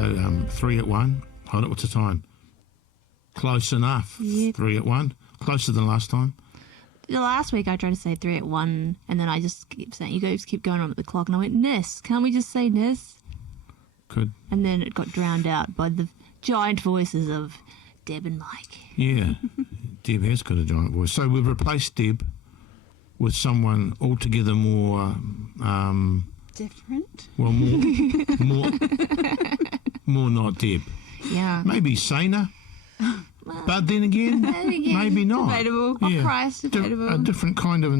So 3 at 1. Hold it, what's the time? Close enough. Yeah. 3 at 1. Closer than last time. The last week I tried to say 3 at 1, and then I just keep saying, you guys keep going on at the clock, and I went, Nis, can't we just say Nis? Good. And then it got drowned out by the giant voices of Deb and Mike. Yeah. Deb has got a giant voice. So we've replaced Deb with someone altogether more... Different? Well, more not Deb. Yeah. Maybe saner. But then again, maybe not. Debatable. Or price, debatable. A different kind of...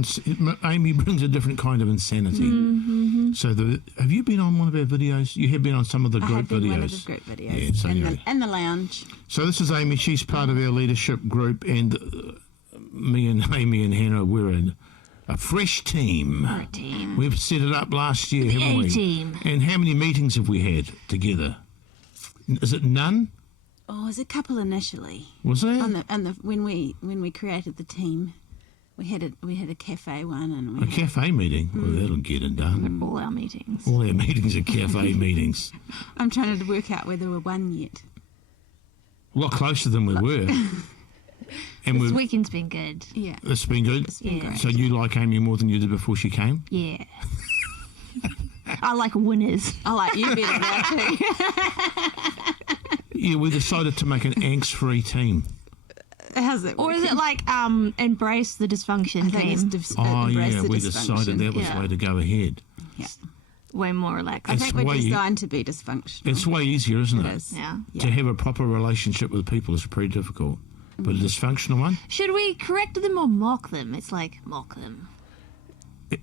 Amy brings a different kind of insanity. Mm-hmm. So have you been on one of our videos? You have been on some of the I group have been videos. one of the group videos. Yeah, so anyway. in the lounge. So this is Amy. She's part of our leadership group, and me and Amy and Hannah, we're a fresh team. We're a team. We've set it up last year, haven't we? A-team. And how many meetings have we had together? Is it none? Oh, it was a couple initially. Was there? When we created the team, we had a cafe one and A cafe meeting? Well, that'll get it done. All our meetings. All our meetings are cafe meetings. I'm trying to work out whether we're one yet. A lot closer than we were. And This weekend's been good. Yeah. it's been good. It's been great. So you like Amy more than you did before she came? Yeah. I like winners. I like you better now too. Yeah, we decided to make an angst-free team. How's it? Or is it like embrace the dysfunction I think it's team? embrace the we dysfunction. decided that was the way to go ahead. Yeah. Way more relaxed. I think we're way- designed to be dysfunctional. It's way easier, isn't It it? is. Yeah. To have a proper relationship with people is pretty difficult. But a dysfunctional one, Should we correct them or mock them? It's like mock them.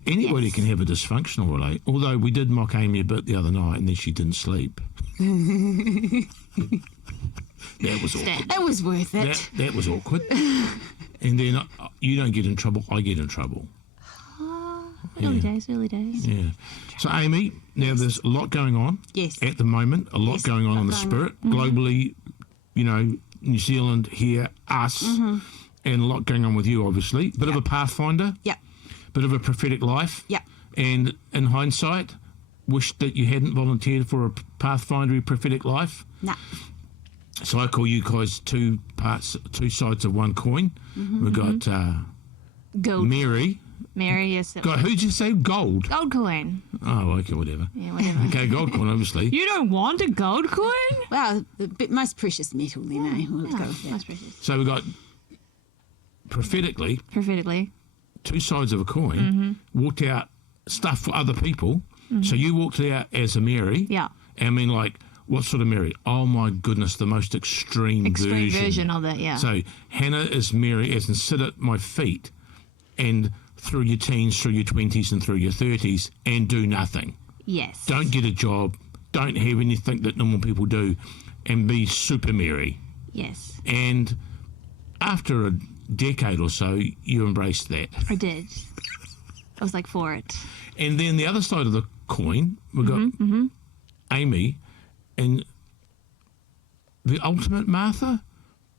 anybody Yes. can have a dysfunctional relationship. Although we did mock Amy a bit the other night and then she didn't sleep. That was awkward. It was worth it. That was awkward. And then you don't get in trouble, I get in trouble. Early days, early days. Yeah. So, Amy, now there's a lot going on Yes. at the moment, a lot Yes, going on lot in the going spirit, globally, you know, New Zealand, here, us, and a lot going on with you, obviously. Bit of a pathfinder, Yep. bit of a prophetic life. Yep. And in hindsight, wish that you hadn't volunteered for a pathfindery prophetic life. Nah. So I call you guys two sides of one coin. We've got Gold. Mary. Mary, yes. Got, who'd you say? Gold. Gold coin. Oh, okay, whatever. Yeah, whatever. Okay, gold coin, obviously. You don't want a gold coin? Well, the most precious metal then, eh? Let's go with that. That's precious. So we've got prophetically Prophetically. two sides of a coin, walked out stuff for other people. So you walked out as a Mary. Yeah. I mean, like, what sort of Mary? Oh, my goodness, the most extreme Version of it, yeah. So Hannah is Mary, as in sit at my feet and through your teens, through your 20s and through your 30s and do nothing. Yes. Don't get a job. Don't have anything that normal people do and be super Mary. Yes. And after a decade or so, you embraced that. I did. I was like for it. And then the other side of the coin, we've got Amy and the ultimate Martha.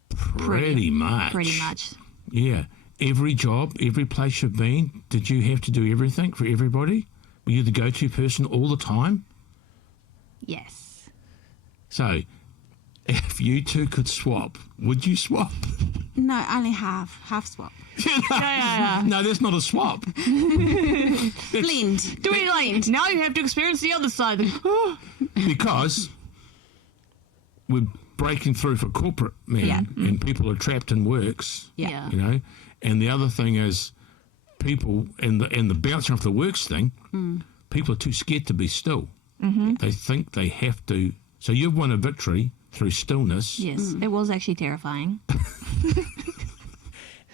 Pretty much. Pretty much. Yeah. Every job, every place you've been, did you have to do everything for everybody? Were you the go-to person all the time? Yes. So, if you two could swap, would you swap? No, only half swap. No, that's not a swap. Blend. Do we like, now you have to experience the other side. Because we're breaking through for corporate man, Yeah. and people are trapped in works. Yeah. You know, and the other thing is, people and the bouncing off the works thing. People are too scared to be still. They think they have to. So you've won a victory through stillness, Yes, it was actually terrifying.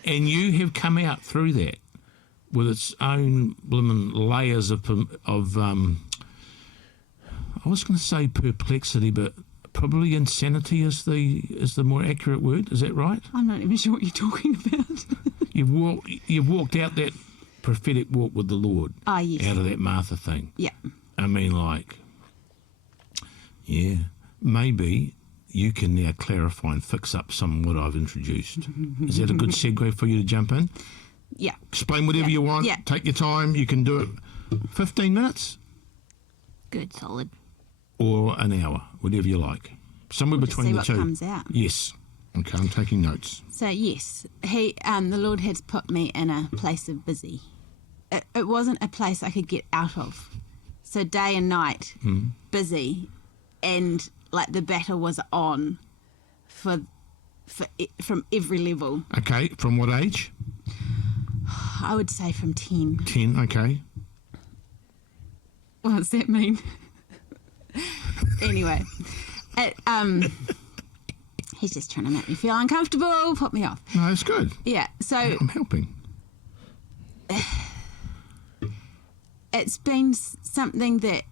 and you have come out through that with its own blooming layers of I was going to say perplexity, but probably insanity is the more accurate word. Is that right? I'm not even sure what you're talking about. You've walked out that prophetic walk with the Lord. Ah, yes. Out of that Martha thing. Yeah. I mean, like, yeah, maybe you can now clarify and fix up some of what I've introduced. Is that a good segue for you to jump in? Yeah. Explain whatever you want. Yeah. Take your time. You can do it 15 minutes Good, solid. or an hour, whatever you like. Somewhere We'll just between see the what two. comes out. Yes. Okay, I'm taking notes. So yes, the Lord has put me in a place of busy. It wasn't a place I could get out of. So day and night, busy, and like the battle was on from every level. Okay, from what age? I would say from 10. 10, okay. What does that mean? Anyway, he's just trying to make me feel uncomfortable, put me off. No, that's good. Yeah, so I'm helping. it's been something that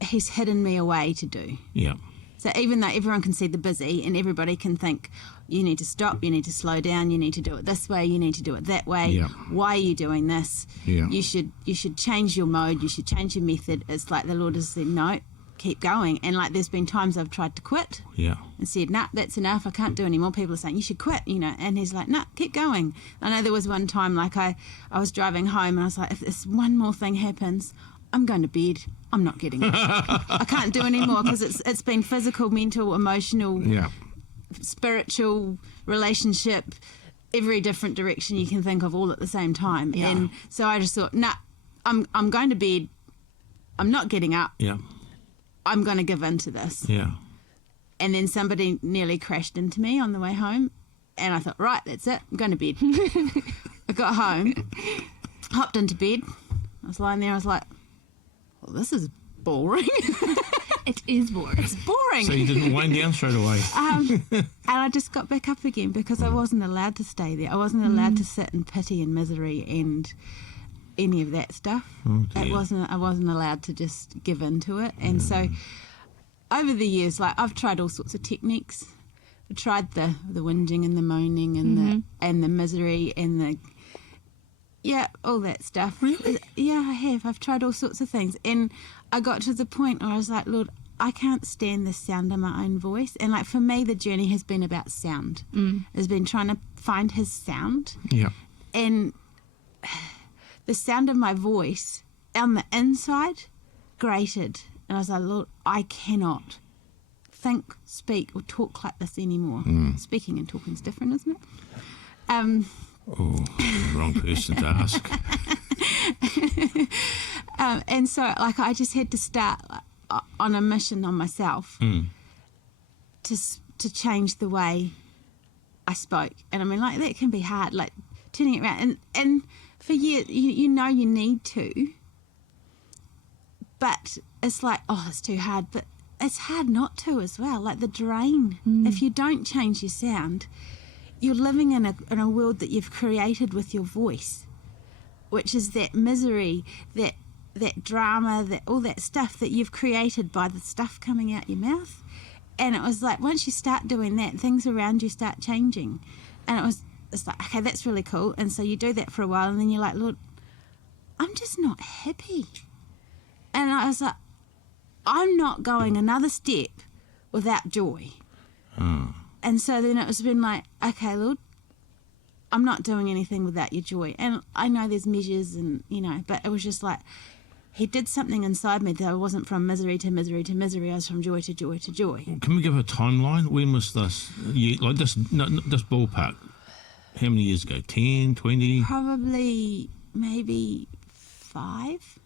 he's hidden me away to do. Yeah. So even though everyone can see the busy and everybody can think, you need to stop, you need to slow down, you need to do it this way, you need to do it that way. Yeah. Why are you doing this? Yeah. You should change your mode, you should change your method. It's like the Lord has said, no, keep going. And like there's been times I've tried to quit Yeah. and said, nah, that's enough, I can't do anymore. People are saying, you should quit, and he's like, nah, keep going. I know there was one time like I was driving home and I was like, if this one more thing happens, I'm going to bed. I'm not getting it. I can't do anymore because it's been physical, mental, emotional, Yeah. spiritual, relationship, every different direction you can think of all at the same time. Yeah. And so I just thought, nah, I'm going to bed. I'm not getting up. Yeah. I'm going to give in to this. Yeah. And then somebody nearly crashed into me on the way home. And I thought, right, that's it. I'm going to bed. I got home, hopped into bed. I was lying there. I was like, well, this is boring. It is boring. It's boring. So you didn't wind down straight away. And I just got back up again because I wasn't allowed to stay there. I wasn't allowed to sit in pity and misery and any of that stuff. Oh, dear. I wasn't allowed to just give in to it. And so over the years, like I've tried all sorts of techniques. I tried the whinging and the moaning and the misery and the all that stuff. Really? Yeah, I have. I've tried all sorts of things. And I got to the point where I was like, Lord, I can't stand the sound of my own voice. And like for me, the journey has been about sound. Has been trying to find his sound. Yeah. And the sound of my voice on the inside grated. And I was like, Lord, I cannot think, speak, or talk like this anymore. Speaking and talking is different, isn't it? Oh, wrong person to ask. And so, like, I just had to start on a mission on myself to change the way I spoke. And I mean, like, that can be hard, like turning it around. And for years, you know you need to, but it's like, oh, it's too hard. But it's hard not to as well. Like the drain. If you don't change your sound, you're living in a world that you've created with your voice, which is that misery, that drama, that all that stuff that you've created by the stuff coming out your mouth. And it was like, once you start doing that, things around you start changing. And it's like, okay, that's really cool. And so you do that for a while, and then you're like, Lord, I'm just not happy. And I was like, I'm not going another step without joy. And so then it's been like, okay, Lord, I'm not doing anything without your joy. And I know there's measures and, but it was just like, he did something inside me that I wasn't from misery to misery to misery. I was from joy to joy to joy. Can we give a timeline? When was this? Like this ballpark? How many years ago? 10, 20? Probably maybe 5.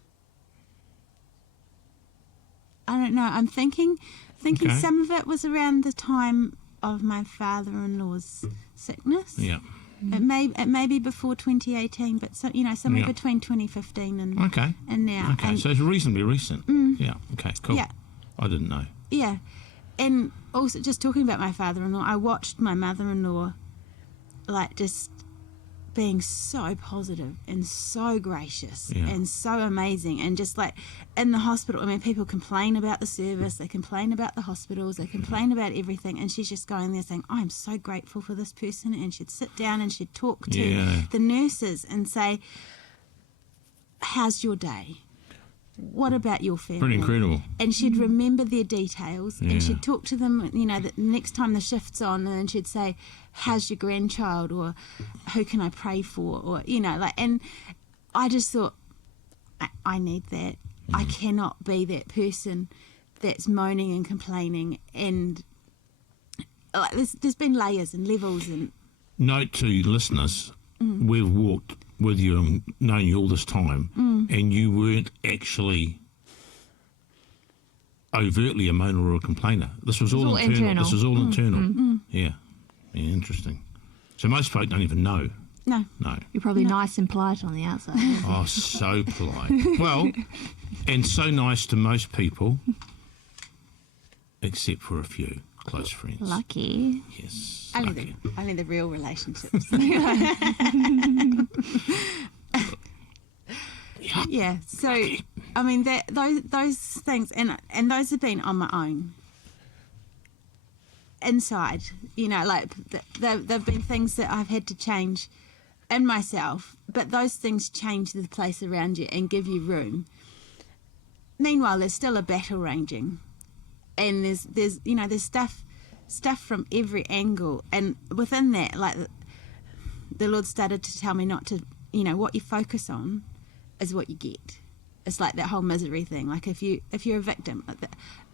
I don't know. I'm thinking Okay. some of it was around the time of my father-in-law's sickness. Yeah. It may be before 2018, but somewhere Yeah. between 2015 and Okay. now. Okay, And, so it's reasonably recent. Yeah. Okay. Cool. Yeah. I didn't know. yeah, and also just talking about my father-in-law, I watched my mother-in-law like just being so positive and so gracious Yeah. and so amazing, and just like in the hospital, I mean, people complain about the service, they complain about the hospitals, they complain about everything, and she's just going there saying, I'm so grateful for this person. And she'd sit down and she'd talk to Yeah. the nurses and say, how's your day? What about your family? Pretty incredible. And she'd remember their details, Yeah. and she'd talk to them, the next time the shift's on, and then she'd say, how's your grandchild, or who can I pray for, or, and I just thought, I need that. I cannot be that person that's moaning and complaining, and like, there's been layers and levels. And Note to listeners, we've walked with you and known you all this time, and you weren't actually overtly a moaner or a complainer. This was all internal. This was all internal. Yeah, interesting. So most folk don't even know. No. You're probably nice and polite on the outside. Oh, so polite. Well, and so nice to most people, except for a few close friends. Lucky. Yes. Only the real relationships. Yeah. So I mean, those things, and those have been on my own. Inside, like they've been things that I've had to change in myself, but those things change the place around you and give you room. Meanwhile, there's still a battle raging, and there's stuff from every angle, and within that, like the Lord started to tell me not to, what you focus on is what you get. It's like that whole misery thing. Like if you're a victim.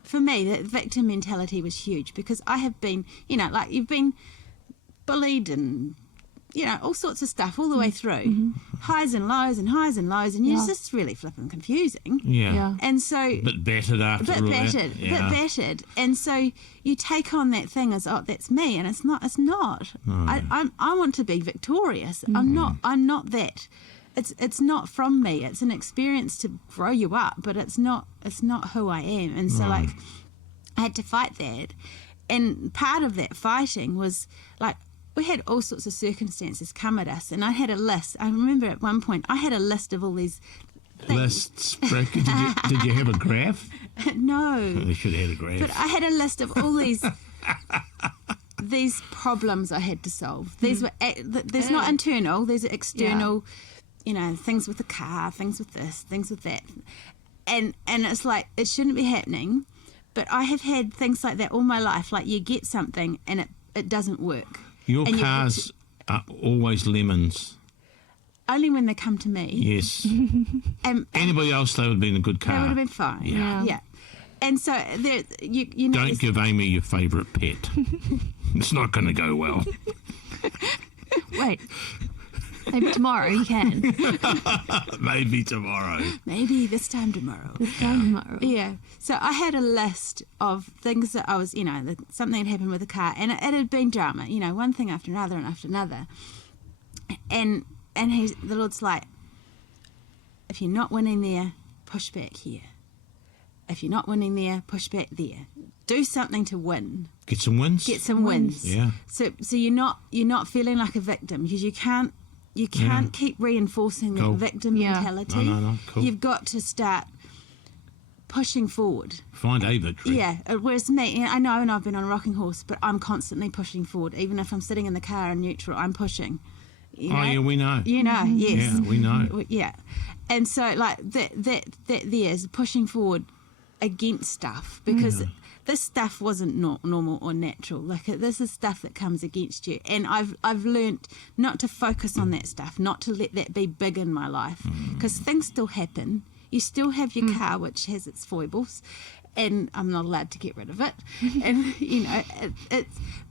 For me, the victim mentality was huge, because I have been, like you've been bullied and, all sorts of stuff all the way through. Highs and lows and highs and lows, and it's just really flipping confusing. Yeah. And so... Bit battered after all that. Bit battered. And so you take on that thing as, oh, that's me, and it's not. No. I want to be victorious. I'm not that. It's not from me. It's an experience to grow you up, but it's not who I am. And so like I had to fight that. And part of that fighting was like we had all sorts of circumstances come at us, and I had a list. I remember at one point I had a list of all these things. Lists. Did you have a graph? No. We should have had a graph. But I had a list of all these these problems I had to solve. These were there's not internal, these are external. Things with the car, things with this, things with that. And it's like, it shouldn't be happening. But I have had things like that all my life. Like you get something and it doesn't work. Your cars are always lemons. Only when they come to me. Yes. Anybody else, they would have been a good car. They would have been fine. Yeah. And so, don't give Amy your favourite pet. It's not going to go well. Wait. Maybe tomorrow you can. Maybe tomorrow. Maybe this time tomorrow. Yeah. So I had a list of things that I was, something had happened with the car, and it had been drama, one thing after another and after another. And the Lord's like, if you're not winning there, push back here. If you're not winning there, push back there. Do something to win. Get some wins. Yeah. So you're not feeling like a victim, because you can't keep reinforcing that victim mentality. No. Cool. You've got to start pushing forward. Find a victory. Yeah. Whereas me, I know, and I've been on a rocking horse, but I'm constantly pushing forward. Even if I'm sitting in the car in neutral, I'm pushing. Oh, yeah, we know. Yes. Yeah, we know. Yeah. And so, like, that there's pushing forward against stuff, because this stuff wasn't normal or natural. Like, this is stuff that comes against you. And I've learnt not to focus on that stuff, not to let that be big in my life, because things still happen. You still have your car, which has its foibles, and I'm not allowed to get rid of it. And,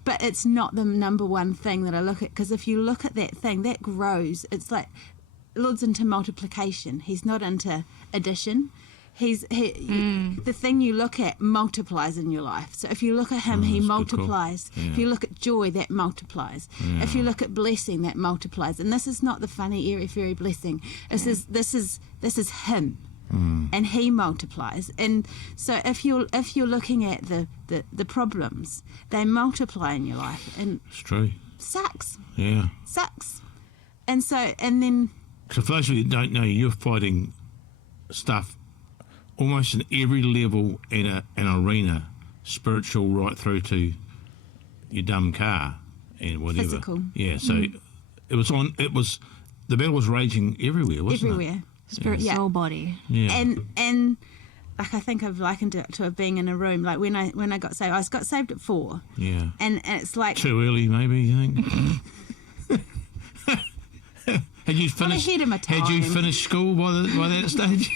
but it's not the number one thing that I look at, because if you look at that thing, that grows. It's like, Lord's into multiplication. He's not into addition. The thing you look at multiplies in your life. So if you look at him, he multiplies. If you look at joy, that multiplies. If you look at blessing, that multiplies. And this is not the funny, airy fairy blessing. This is him, and he multiplies. And so if you're looking at the problems, they multiply in your life. And it's true. Sucks. Yeah. Sucks. And then. So for those of you who don't know, you're fighting stuff almost in every level in an arena, spiritual right through to your dumb car and whatever. Physical. Yeah, so the battle was raging everywhere, wasn't it? Everywhere. Spirit, soul, body. Yeah. And like, I think I've likened it to being in a room. Like when I got saved, I got saved at 4. Yeah. And it's like too early, maybe, you think? Had you finished? ahead of my time. Had you finished school by that stage?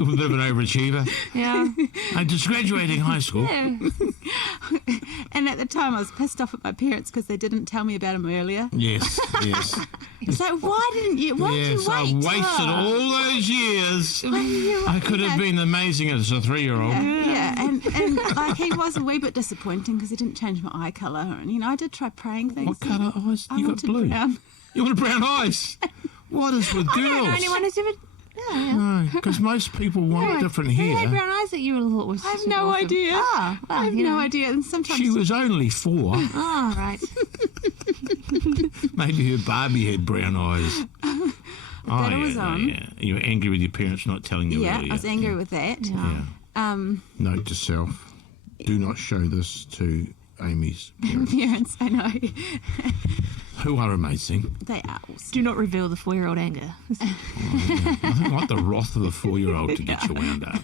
a bit of an overachiever. Yeah. I'm just graduating high school. Yeah. And at the time, I was pissed off at my parents because they didn't tell me about him earlier. Yes, yes. It's like, why didn't you? Why did you Yes, wait? I wasted all those years. I could have been amazing as a 3-year-old. Yeah, and like he was a wee bit disappointing because he didn't change my eye colour. And I did try praying things. What colour eyes? I You got wanted blue. brown. You want brown eyes? What is with I don't know girls? anyone who's ever. Yeah. No, because most people want different Who had hair. brown eyes that you would have thought was I have super no awesome? idea. Ah, well, I have you no know. idea. And sometimes She was only 4. Oh, right. Maybe her Barbie had brown eyes. battle was on. Yeah. You were angry with your parents not telling you yeah, earlier. I was angry with that. Yeah. Note to self: do not show this to Amy's parents, Parents, I know. who are amazing. They are awesome. Do not reveal the 4-year-old anger. I don't like the wrath of the 4-year-old to get you wound up.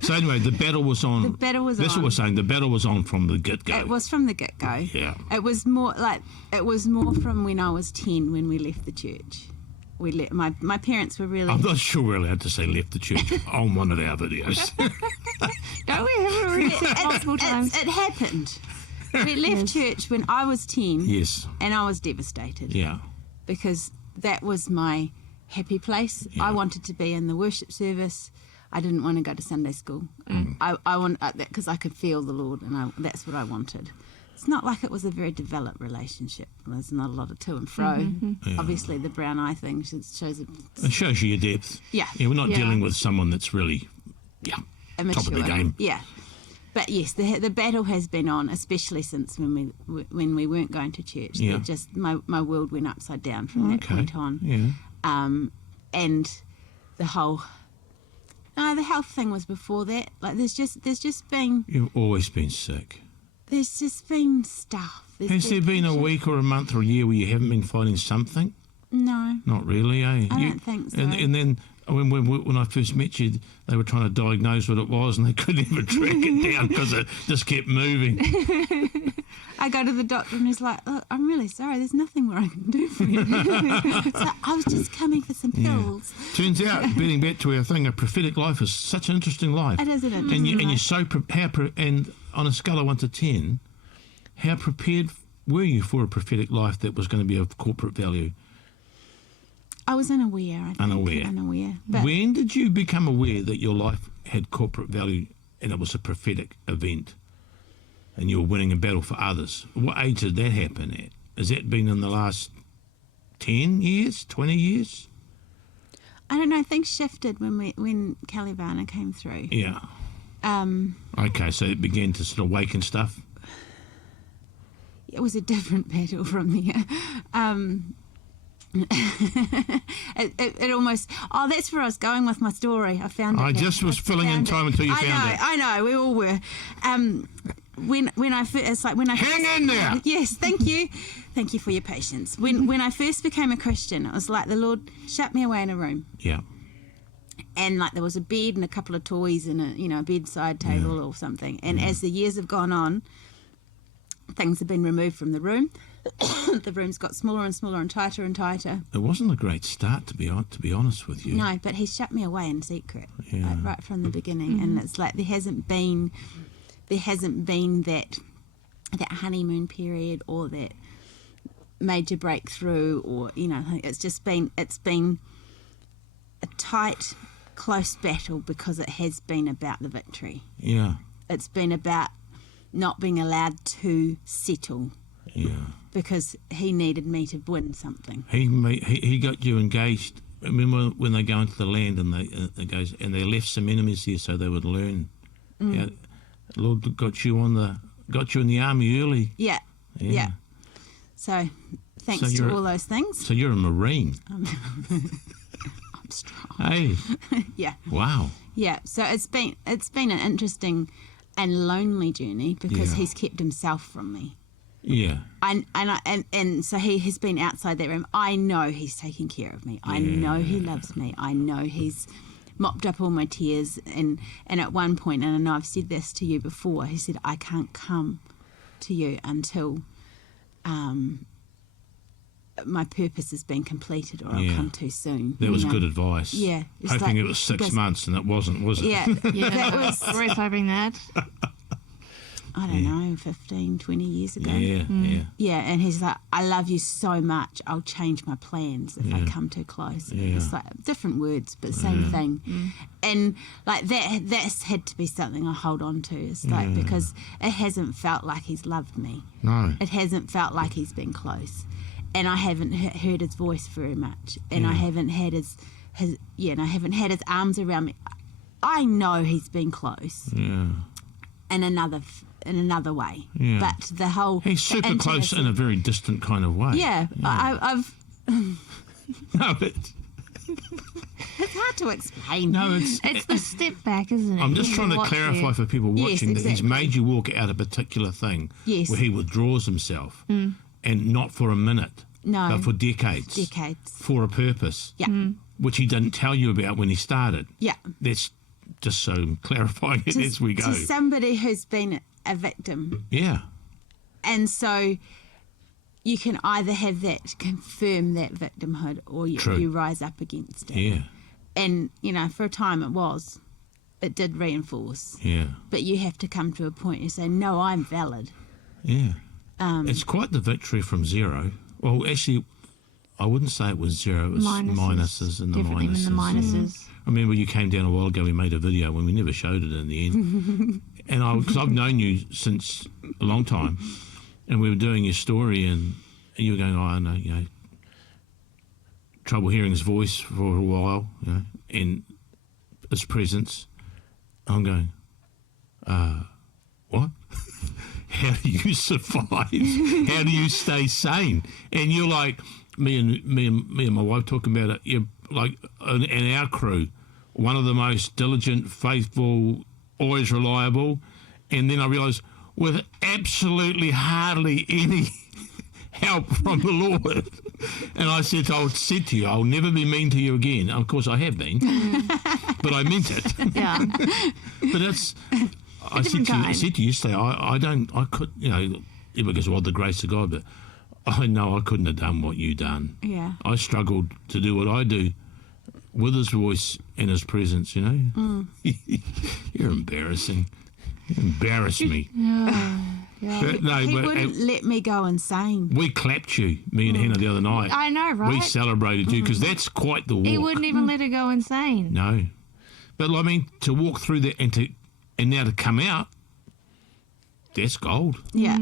So anyway, the battle was on. The battle was That's on. what we're saying. The battle was on from the get-go. It was from the get-go. Yeah. It was more from when I was 10 when we left the church. My parents were really. I'm not sure we're allowed to say left the church on one of our videos. Don't we have already multiple times? It happened. We left church when I was 10. Yes. And I was devastated. Yeah. Because that was my happy place. Yeah. I wanted to be in the worship service. I didn't want to go to Sunday school. I want that because I could feel the Lord, and that's what I wanted. It's not like it was a very developed relationship. There's not a lot of to and fro. Yeah. Obviously, the brown eye thing shows it. It shows you your depth. Yeah. We're not Yeah. dealing with someone that's really, Immature. top of the game. Yeah. But yes, the battle has been on, especially since when we weren't going to church. Yeah. That just my world went upside down from that point on. Yeah. And the whole the health thing was before that. Like there's just been You've always been sick. stuff. Has there been a week or a month or a year where you haven't been fighting something? No. Not really, eh? I don't think so. And then when I first met you, they were trying to diagnose what it was, and they couldn't even track it down because it just kept moving. I go to the doctor and he's like, "Look, I'm really sorry. There's nothing more I can do for you." So I was just coming for some pills. Turns out, getting back to our thing, a prophetic life is such an interesting life. It is an interesting And you're life. so and on a scale of 1 to 10, how prepared were you for a prophetic life that was going to be of corporate value? I was unaware. I think. Unaware. But When did you become aware that your life had corporate value and it was a prophetic event and you were winning a battle for others? What age did that happen at? Has that been in the last 10 years, 20 years? I don't know. Things shifted when Calivana came through. Yeah. Okay, so it began to sort of awaken stuff. It was a different battle from there. It almost. Oh, that's where I was going with my story. I found it. I just was filling in time until you found it. I know. We all were. When I first, it's like when I Hang in there. Yes, thank you for your patience. When I first became a Christian, it was like the Lord shut me away in a room, Yeah. and like there was a bed and a couple of toys and a bedside table or something. And as the years have gone on, things have been removed from the room. The room's got smaller and smaller and tighter and tighter. It wasn't a great start, to be honest with you. No, but he's shut me away in secret, Yeah. like, right from the beginning. And it's like there hasn't been that honeymoon period or that major breakthrough, or it's been a tight, close battle because it has been about the victory. Yeah. It's been about not being allowed to settle Yeah. because he needed me to win something. He got you engaged. I mean, when they go into the land and they left some enemies there so they would learn. Yeah, Lord got you in the army early. Yeah. So thanks So to you're- all those things, So you're a Marine. I'm strong. Hey, Yeah. wow. Yeah, so it's been an interesting and lonely journey because Yeah. he's kept himself from me. Yeah. And so he has been outside that room. I know he's taking care of me. I know he loves me. I know he's mopped up all my tears. And at one point, and I know I've said this to you before, he said, I can't come to you until my purpose has been completed, or Yeah. I'll come too soon. That you was know. good advice. Yeah, it's Hoping like- it was 6 because- months, and it wasn't, was it? Yeah, Yeah, that was, we're hoping that. I don't know, 15, 20 years ago. Yeah. Yeah, and he's like, I love you so much, I'll change my plans if I come too close. Yeah. It's like different words, but same thing. And like that's had to be something I hold on to. It's like, because it hasn't felt like he's loved me. No. It hasn't felt like he's been close. And I haven't heard his voice very much. And I haven't had his and I haven't had his arms around me. I know he's been close Yeah. in another way. Yeah. But the whole He's super close intimacy- in a very distant kind of way. Yeah, I've No, it's hard to explain. no, it's. It's the step back, isn't it? I'm just You trying to watch clarify it. for people Yes, watching that he's exactly. made you walk out a particular thing Yes. where he withdraws himself, and not for a minute, No. but for decades, Decades. for a purpose, Yeah. which he didn't tell you about when he started. Yeah. That's just so I'm clarifying it as we go. To somebody who's been a victim. Yeah, And so you can either have that, confirm that victimhood, or True. you rise up against it. yeah, And, for a time it did reinforce. yeah, But you have to come to a point you say, no, I'm valid. yeah. It's quite the victory from zero. Well, actually, I wouldn't say it was zero. It was minuses and the Definitely minuses. in the minuses. I remember you came down a while ago. We made a video when we never showed it in the end. And because I've known you since a long time, and we were doing your story, and you were going, "Oh, I know, trouble hearing his voice for a while, and his presence." I'm going, what? How do you survive? How do you stay sane? And you're like, me and my wife talking about it. You're like in our crew, one of the most diligent, faithful, always reliable. And then I realised with absolutely hardly any help from the Lord. And I said to you, I'll never be mean to you again. Of course, I have been, but I meant it. Yeah. But it's. I said to you yesterday, I could, everyone goes, well, the grace of God, but I know I couldn't have done what you done. Yeah. I struggled to do what I do with his voice and his presence, You're embarrassing. You embarrass me. But no, He but wouldn't let me go insane. we clapped you, me and Hannah, the other night. I know, right? We celebrated you because that's quite the walk. He wouldn't even let her go insane. No. But I mean, to walk through that and now to come out, that's gold. Yeah.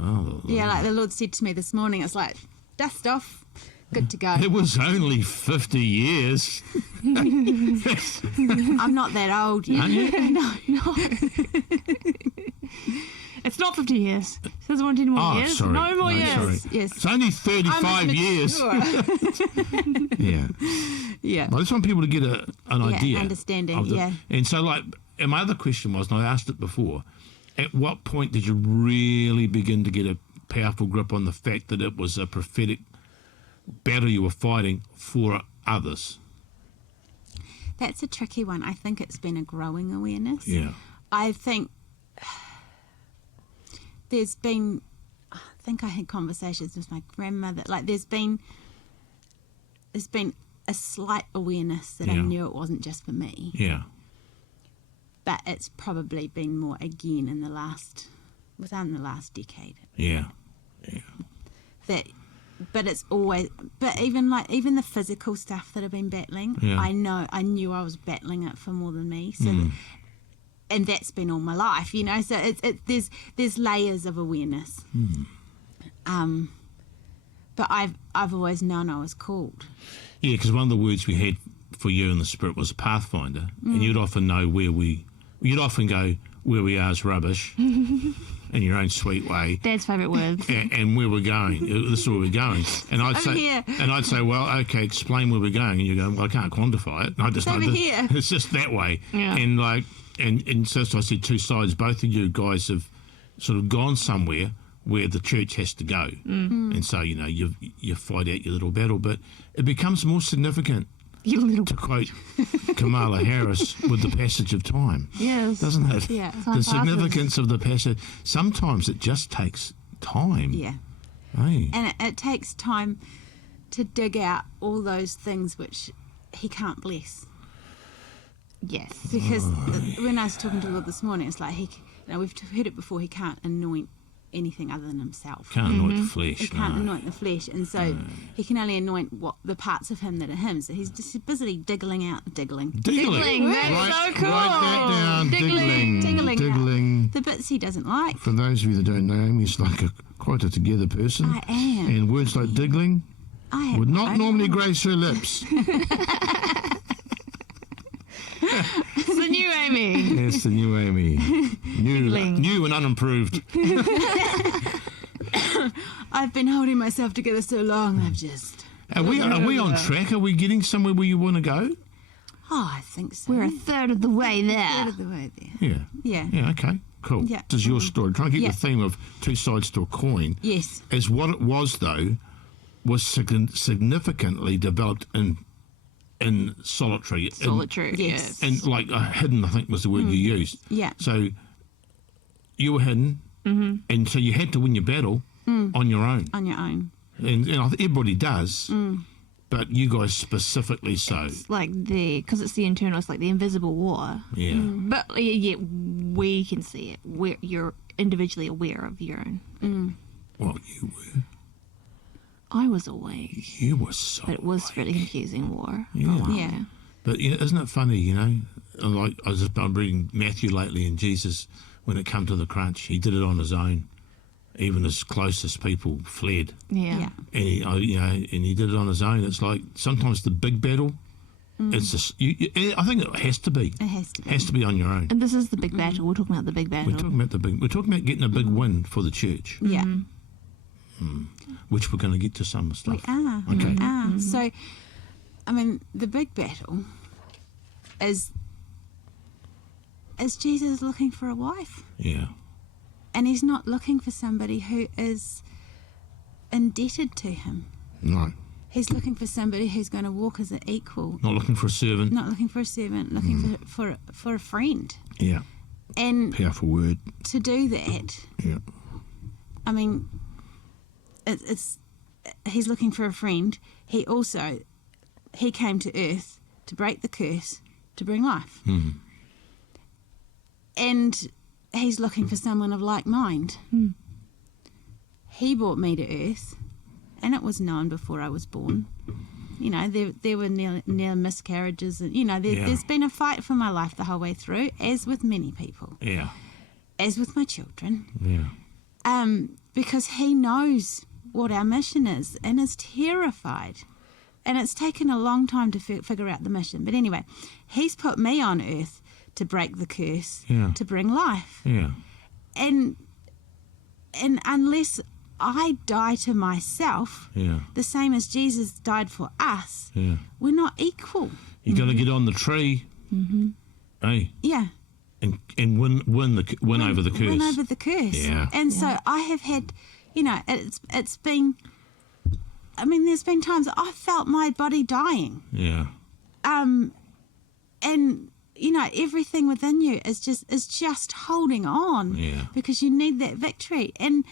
Oh, Yeah, like the Lord said to me this morning, it's like, dust off, good to go. it was only 50 years. I'm not that old yet. Aren't you? No. It's not 50 years. It says 1 more Oh, years. sorry. No more No, years. sorry. Yes. It's only 35 years. Yeah. Yeah. I just want people to get an idea. understanding, of yeah. And so, and my other question was, and I asked it before, at what point did you really begin to get a powerful grip on the fact that it was a prophetic battle you were fighting for others? That's a tricky one. I think it's been a growing awareness. Yeah. I think there's been, I think I had conversations with my grandmother, like there's been a slight awareness that I Yeah. knew it wasn't just for me, Yeah. but it's probably been more again within the last decade. Yeah. But it's always, but even the physical stuff that I've been battling, Yeah. I knew I was battling it for more than me. So, and that's been all my life, So there's layers of awareness. But I've always known I was called. Yeah, because one of the words we had for you in the Spirit was Pathfinder, and you'd often know you'd often go, where we are is rubbish, in your own sweet way. Dad's favourite word. And where we're going, this is where we're going. And I'd say, well, okay, explain where we're going. And you go, well, I can't quantify it. And I just It's over know here. it's just that way. Yeah. And so I said two sides. Both of you guys have sort of gone somewhere where the church has to go. And so, you fight out your little battle, but it becomes more significant, You little. to quote Kamala Harris, with the passage of time. Yes. Doesn't it? Yeah. The Time passes. significance of the passage. Sometimes it just takes time. Yeah. Hey. And it takes time to dig out all those things which he can't bless. Yes. Because when I was talking to the Lord this morning, it's like we've heard it before, he can't anoint anything other than himself. Can't anoint the flesh. He can't anoint the flesh, and so he can only anoint the parts of him that are him. So he's just busily diggling. Diggling. Right, That's so cool. Write that down. Diggling. The bits he doesn't like. For those of you that don't know, Amy's like quite a together person. I am. And words like diggling would not normally grace her lips. It's the new Amy. Yes, the new Amy. New and unimproved. I've been holding myself together so long, I've just... Are we on track? Are we getting somewhere where you want to go? Oh, I think so. We're a third of the way there. Third of the way there. Yeah. Yeah. Yeah, okay. Cool. Yeah. This is your story. Trying to get Yeah. the theme of two sides to a coin. Yes. As what it was, though, was significantly developed in solitary. Solitary, Yes. And like hidden, I think was the word you used. Yeah. So you were hidden, and so you had to win your battle on your own. On your own. And I think everybody does, but you guys specifically so. It's like because it's the internal, it's like the invisible war. Yeah. But yet we can see it. You're individually aware of your own. Well, you were. I was awake, You were so. but it was really confusing war. Yeah. Yeah. But isn't it funny, Like I'm reading Matthew lately, and Jesus, when it come to the crunch, he did it on his own. Even his closest people fled, Yeah. Yeah. and he did it on his own. It's like sometimes the big battle. It's just, I think it has to be. It has to be. Has to be on your own. And this is the big battle. We're talking about the big battle. We're talking about getting a big win for the church, Yeah. which we're going to get to some stuff. We are. Okay. We are. So, I mean, the big battle is Jesus looking for a wife. Yeah. And he's not looking for somebody who is indebted to him. No. He's looking for somebody who's going to walk as an equal. Not looking for a servant. Not looking for a servant, looking for a friend. Yeah. And Powerful word. to do that, Yeah. I mean, he's looking for a friend. He came to earth to break the curse, to bring life. And he's looking for someone of like mind. He brought me to earth, and it was known before I was born. There were near miscarriages, and there's been a fight for my life the whole way through, as with many people, Yeah. as with my children. Yeah. Because he knows what our mission is and is terrified. And it's taken a long time to figure out the mission. But anyway, he's put me on earth to break the curse, to bring life. Yeah. And unless I die to myself, Yeah. the same as Jesus died for us, Yeah. we're not equal. You got to get on the tree. Hey. Yeah. And win over the curse. Win over the curse. Yeah. And so I have had, it's been, I mean, there's been times that I felt my body dying. Yeah. And everything within you is just holding on. Yeah. Because you need that victory. And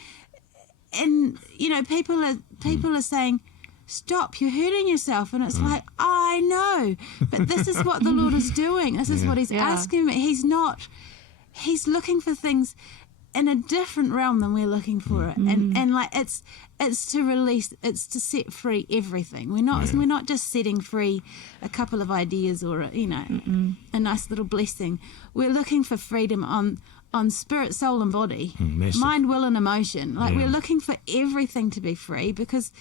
people are saying, stop, you're hurting yourself. And it's like, I know, but this is what the Lord is doing. This is what he's asking me. He's looking for things in a different realm than we're looking for it. And like it's to release, it's to set free everything. We're not just setting free a couple of ideas or a nice little blessing. We're looking for freedom on spirit, soul and body, mind, will and emotion. Like we're looking for everything to be free, because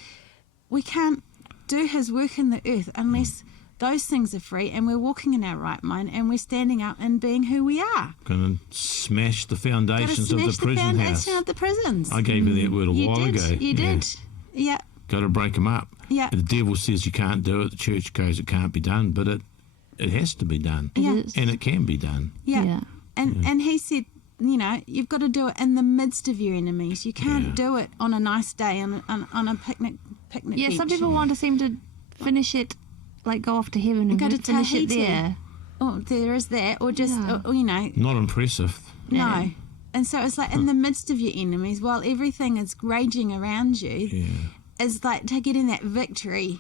we can't do his work in the earth unless those things are free and we're walking in our right mind and we're standing up and being who we are. Going to smash the foundations of the Smash the prison foundation house. of the prisons. I gave you that word a while ago. You did. Yeah. Got to break them up. Yeah. The devil says you can't do it. The church goes it can't be done, but it has to be done. Yeah. And it can be done. Yeah. Yeah. And he said, you've got to do it in the midst of your enemies. You can't do it on a nice day on a picnic Yeah, bench. some people want to seem to finish it, like go off to heaven and Go to finish it Tahiti. there. Oh, there is that, or just Yeah. or, Not impressive. no. And so it's like in the midst of your enemies, while everything is raging around you, is like to getting that victory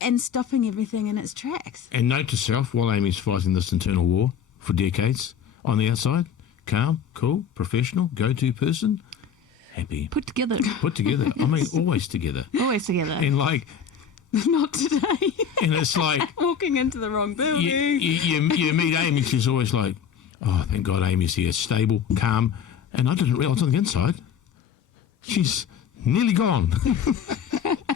and stopping everything in its tracks. And note to self, while Amy's fighting this internal war for decades, on the outside, calm, cool, professional, go-to person, happy. Put together. I mean, always together. Always together. And like... Not today. And it's like... Walking into the wrong building. You meet Amy, she's always like, oh, thank God Amy's here, stable, calm. And I didn't realise on the inside, she's nearly gone.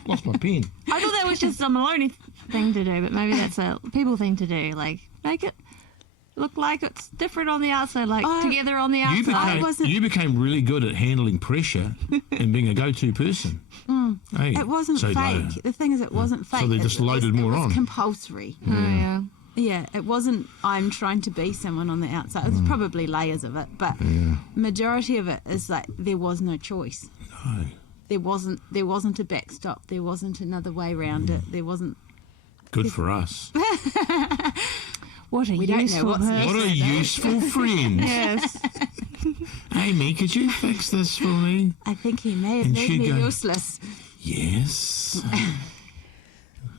Lost my pen. I thought that was just a Maloney thing to do, but maybe that's a people thing to do. Like, make it look like it's different on the outside, like together on the outside. You became really good at handling pressure and being a go-to person. Hey, it wasn't fake. The thing is, it wasn't fake. So they just loaded more on. It was compulsory. Oh, yeah. Yeah, it wasn't I'm trying to be someone on the outside. There's probably layers of it, but majority of it is like there was no choice. No. There wasn't a backstop. There wasn't another way around it. There wasn't. Good for us. What a useful person. What a useful friend. Yes. Amy, could you fix this for me? I think he may have made me useless. Yes.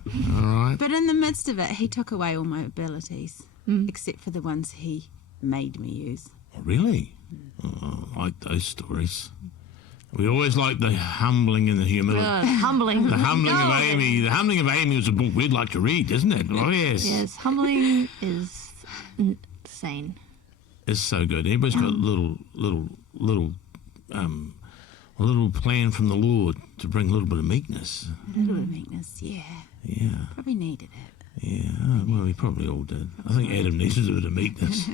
All right. But in the midst of it, he took away all my abilities, except for the ones he made me use. Oh, really? Oh, I like those stories. We always like the humbling and the humility. Humbling. The humbling of Amy. The humbling of Amy is a book we'd like to read, isn't it? Oh, yes. Yes, humbling is insane. It's so good. Everybody's got a little plan from the Lord to bring a little bit of meekness. A little bit of meekness, yeah. Yeah. Probably needed it. Yeah. Well, we probably all did. I think Adam needs a bit of meekness.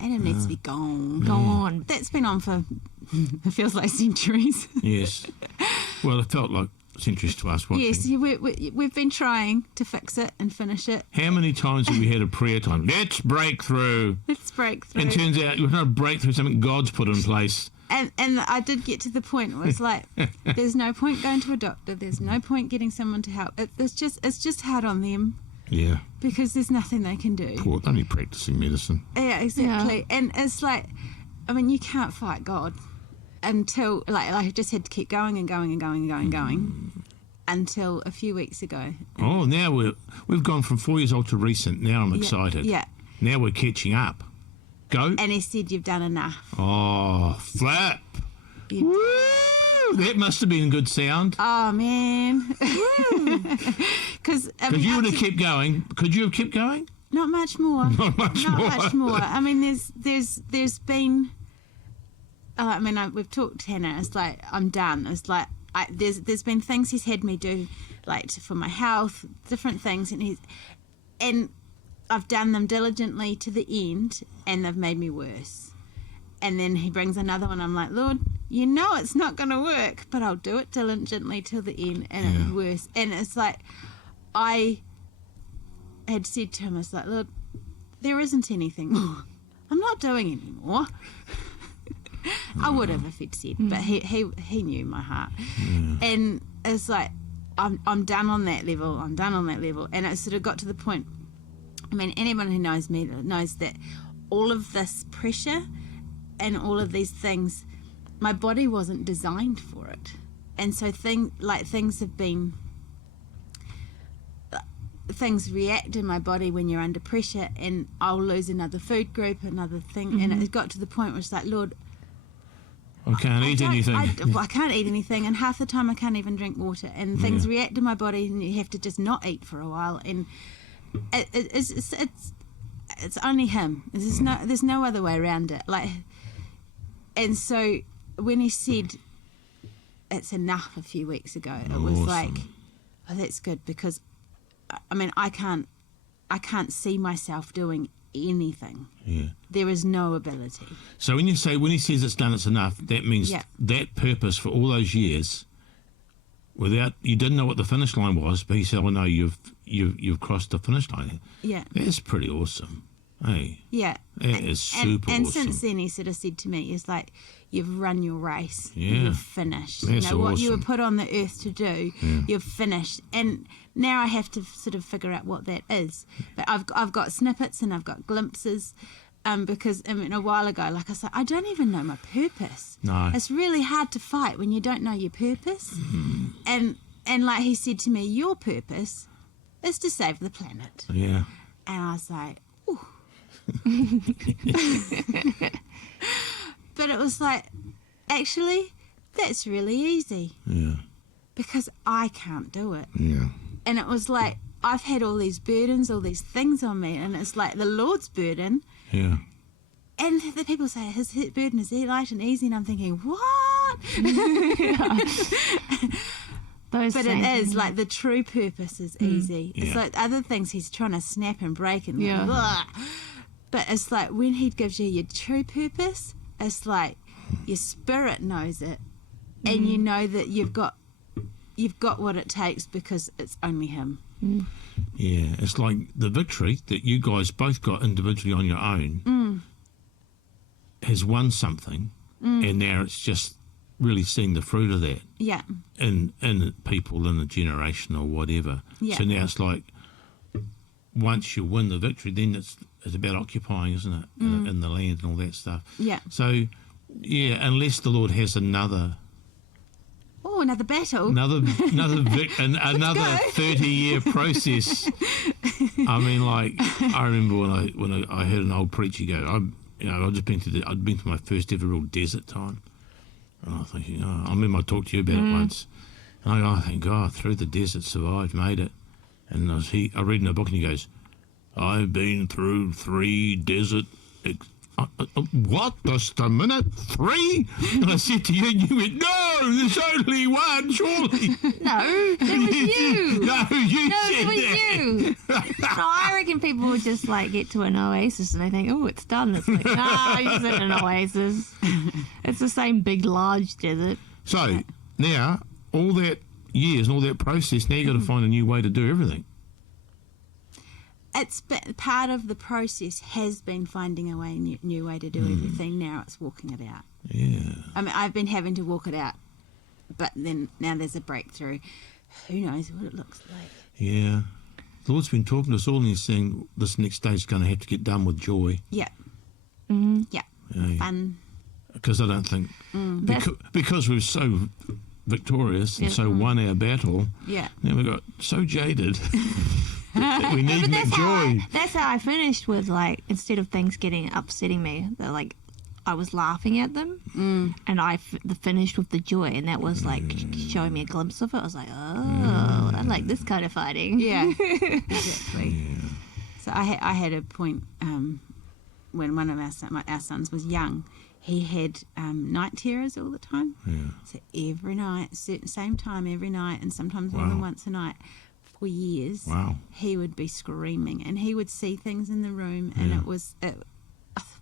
Adam needs to be gone. Gone. That's been on for, it feels like centuries. Yes. Well, it felt like centuries to us watching. Yes, we've been trying to fix it and finish it. How many times have we had a prayer time? Let's break through. Let's break through. And it turns out we're not to break through something God's put in place. And I did get to the point where it's like, there's no point going to a doctor. There's no point getting someone to help. It's just hard on them. Yeah. Because there's nothing they can do. Poor, only practicing medicine. Yeah, exactly. Yeah. And it's like, I mean, you can't fight God until, like I just had to keep going and going and going and going and going until a few weeks ago. Oh, now we've gone from 4 years old to recent. Now I'm excited. Yeah. Now we're catching up. Go. And he said, you've done enough. Oh, flap. Woo! That must have been good sound. Oh, man. Because you would have kept going. Could you have kept going? Not much more. Not much more. I mean, there's been... we've talked, Hannah. It's like, I'm done. It's like, there's been things he's had me do, like for my health, different things. And I've done them diligently to the end, and they've made me worse. And then he brings another one. I'm like, Lord, you know it's not going to work, but I'll do it diligently till the end, and it's worse. And it's like, I had said to him, it's like, Lord, there isn't anything more. I'm not doing any more. I would have if he'd said, but he knew my heart. And it's like, I'm done on that level. I'm done on that level. And it sort of got to the point, I mean, anyone who knows me knows that all of this pressure and all of these things, my body wasn't designed for it. And so things react in my body when you're under pressure, and I'll lose another food group, another thing. And it got to the point where it's like, Lord, I can't eat anything. I can't eat anything, and half the time I can't even drink water. And things react in my body, and you have to just not eat for a while. And it's only him. There's no other way around it. Like, and so when he said it's enough a few weeks ago, it was like, oh, that's good, because I mean, I can't see myself doing anything. Yeah. There is no ability. So when he says it's done, it's enough, that means that purpose for all those years, you didn't know what the finish line was, but he said, well, no, you've crossed the finish line. Yeah. That's pretty awesome. Hey. Yeah. That is super awesome. And since then he sort of said to me, it's like, you've run your race. Yeah. You've finished. That's awesome. What you were put on the earth to do, you've finished. And now I have to sort of figure out what that is. But I've got snippets and I've got glimpses because a while ago, like I said, I don't even know my purpose. No. It's really hard to fight when you don't know your purpose. And like he said to me, your purpose is to save the planet. Yeah. And I was like, ooh. But it was like, actually, that's really easy. Yeah. Because I can't do it. Yeah. And it was like, I've had all these burdens, all these things on me, and it's like the Lord's burden. Yeah. And the people say his burden is light and easy, and I'm thinking, what? But it is like the true purpose is easy. It's like other things he's trying to snap and break and blah. But it's like when he gives you your true purpose, it's like your spirit knows it, and you know that you've got what it takes because it's only him. Yeah, it's like the victory that you guys both got individually on your own has won something, and now it's just really seeing the fruit of that in people in a generation or whatever. Yeah. So now it's like once you win the victory, then it's about occupying, isn't it, in the land and all that stuff. Yeah. So, yeah, unless the Lord has another battle. Another 30-year process. I mean, like I remember when I heard an old preacher go, I'd been to my first ever real desert time, and I was thinking, I remember I talked to you about it once, and I thank God through the desert, survived, made it, and I read in a book, and he goes, I've been through 3 desert. What? Just a minute? 3? And I said to you, and you went, no, there's only one, surely. No, it was you. No, it was you. So I reckon people would just like get to an oasis and they think, oh, it's done. It's like, no, you're just in an oasis. It's the same big, large desert. So now, all that years and all that process, now you've got to find a new way to do everything. It's part of the process has been finding a new way to do everything. Now it's walking it out. Yeah. I mean, I've been having to walk it out, but then now there's a breakthrough. Who knows what it looks like? Yeah. The Lord's been talking to us all, and he's saying this next stage is going to have to get done with joy. Yeah. Yeah. Fun. Because I don't think because we're so victorious and so won our battle. Yeah. Now we got so jaded. We need that joy. That's how I finished with, like, instead of things upsetting me, like I was laughing at them, and I finished with the joy, and that was like showing me a glimpse of it. I was like, oh, I like this kind of fighting. Yeah, exactly. Yeah. So I had a point when one of our sons was young. He had night terrors all the time. Yeah. So every night, same time every night, and sometimes more than once a night. For years, he would be screaming, and he would see things in the room, and it was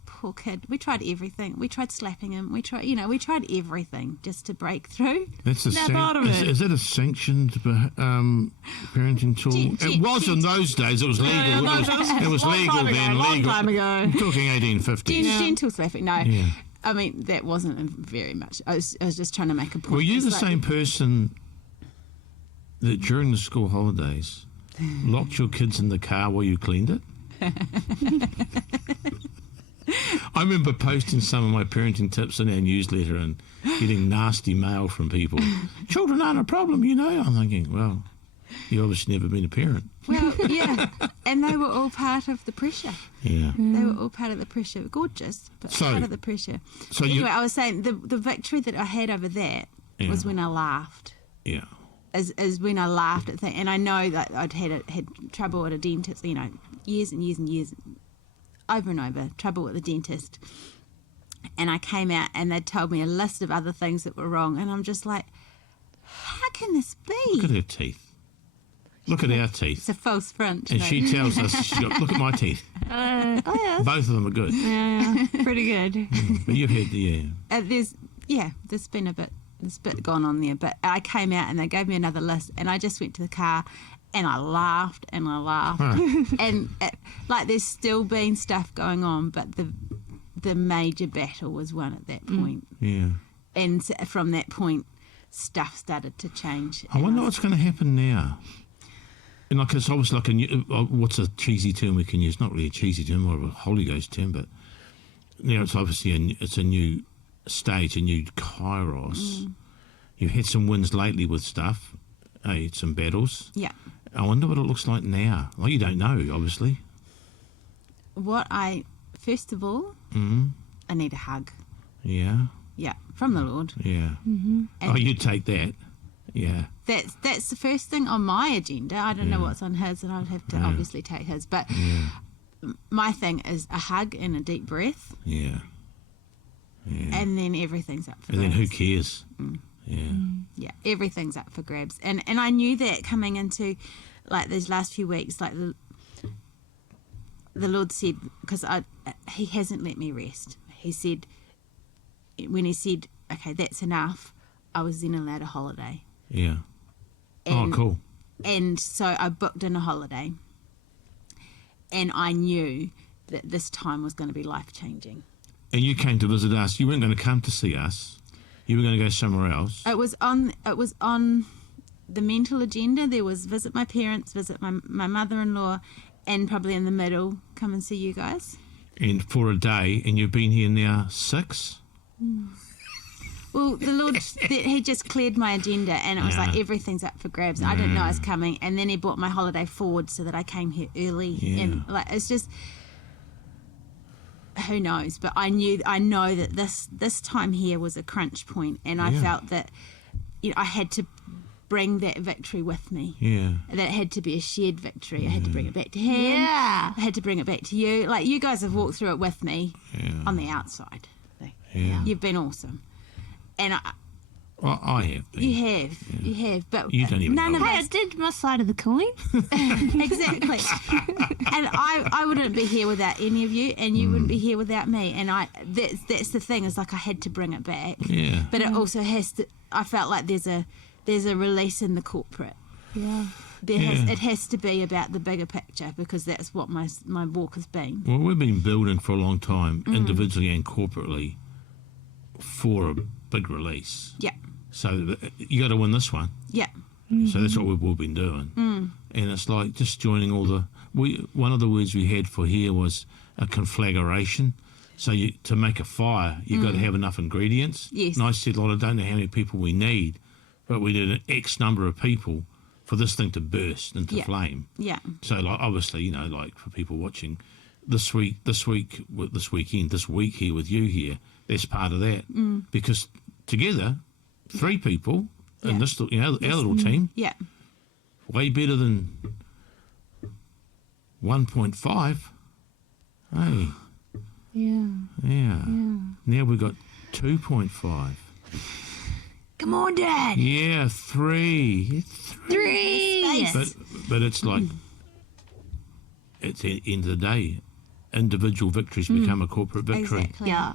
poor kid. We tried everything. We tried slapping him. We tried everything just to break through. That's is that a sanctioned parenting tool? It was in those days. It was legal. It was legal then. Long time ago. I'm talking 1850s. Gentle slapping. No, I mean that wasn't very much. I was just trying to make a point. Were you the same person that during the school holidays locked your kids in the car while you cleaned it? I remember posting some of my parenting tips in our newsletter and getting nasty mail from people. Children aren't a problem, I'm thinking, well, you've obviously never been a parent. Well, yeah, and they were all part of the pressure. Yeah. They were all part of the pressure. Gorgeous, but part of the pressure. So anyway, I was saying the victory that I had over that was when I laughed. Yeah. Is when I laughed at things, and I know that I'd had trouble at a dentist, years and years and years, over and over, trouble with the dentist, and I came out and they told me a list of other things that were wrong, and I'm just like, how can this be? Look at her teeth. Look at our teeth. It's a false front. And she tells us, look at my teeth. Yeah. Both of them are good. Yeah, pretty good. But you've had there's been a bit gone on there, but I came out and they gave me another list, and I just went to the car and I laughed and I laughed. And there's still been stuff going on, but the major battle was won at that point. Yeah. And from that point, stuff started to change. I wonder what's going to happen now. And like it's obviously like a new, what's a cheesy term we can use? Not really a cheesy term, more of a Holy Ghost term, but it's obviously it's a new stage, a new kairos. You've had some wins lately with stuff, some battles. Yeah. I wonder what it looks like now. Well, you don't know, obviously. First of all, I need a hug. Yeah. Yeah, from the Lord. Yeah. Oh, you take that. Yeah. That's the first thing on my agenda. I don't know what's on his, and I'd have to obviously take his. But my thing is a hug and a deep breath. Yeah. Yeah. And then everything's up for And grabs. then who cares? Yeah. Yeah, everything's up for grabs. And I knew that coming into like these last few weeks, like the Lord said, because he hasn't let me rest. He said, when he said, okay, that's enough, I was then allowed a holiday. Yeah. And, cool. And so I booked in a holiday, and I knew that this time was going to be life-changing. And you came to visit us. You weren't going to come to see us. You were going to go somewhere else. It was on the mental agenda. There was visit my parents, visit my mother-in-law, and probably in the middle, come and see you guys. And for a day, and you've been here now 6? Well, the Lord, he just cleared my agenda, and it was like everything's up for grabs. I didn't know I was coming, and then he brought my holiday forward so that I came here early. Yeah. And like it's just, who knows? But I know that this time here was a crunch point, and I felt that I had to bring that victory with me. Yeah. That had to be a shared victory. I had to bring it back to him. Yeah. I had to bring it back to you. Like you guys have walked through it with me on the outside. Yeah. You've been awesome. And I have been. you have, but You don't even none know of Hey, I us did my side of the coin. exactly. And I wouldn't be here without any of you, and you wouldn't be here without me. And that's the thing, is like I had to bring it back. Yeah. But it also has to. I felt like there's a release in the corporate. Yeah. It has to be about the bigger picture, because that's what my walk has been. Well, we've been building for a long time, individually and corporately, for a big release. Yeah. So you got to win this one. Yeah. So that's what we've all been doing. And it's like just joining all the... one of the words we had for here was a conflagration. So to make a fire, you've got to have enough ingredients. Yes. And I said, Lord, I don't know how many people we need, but we need an X number of people for this thing to burst into flame. Yeah. So like obviously, like for people watching, this week here with you here, that's part of that. Because together, 3 people in this, our little team, Yeah. way better than 1.5. Hey, yeah. Now we've got 2.5 Come on, Dad. Yeah, 3. 3. But it's like, at the end of the day, individual victories become a corporate victory. Exactly. Yeah.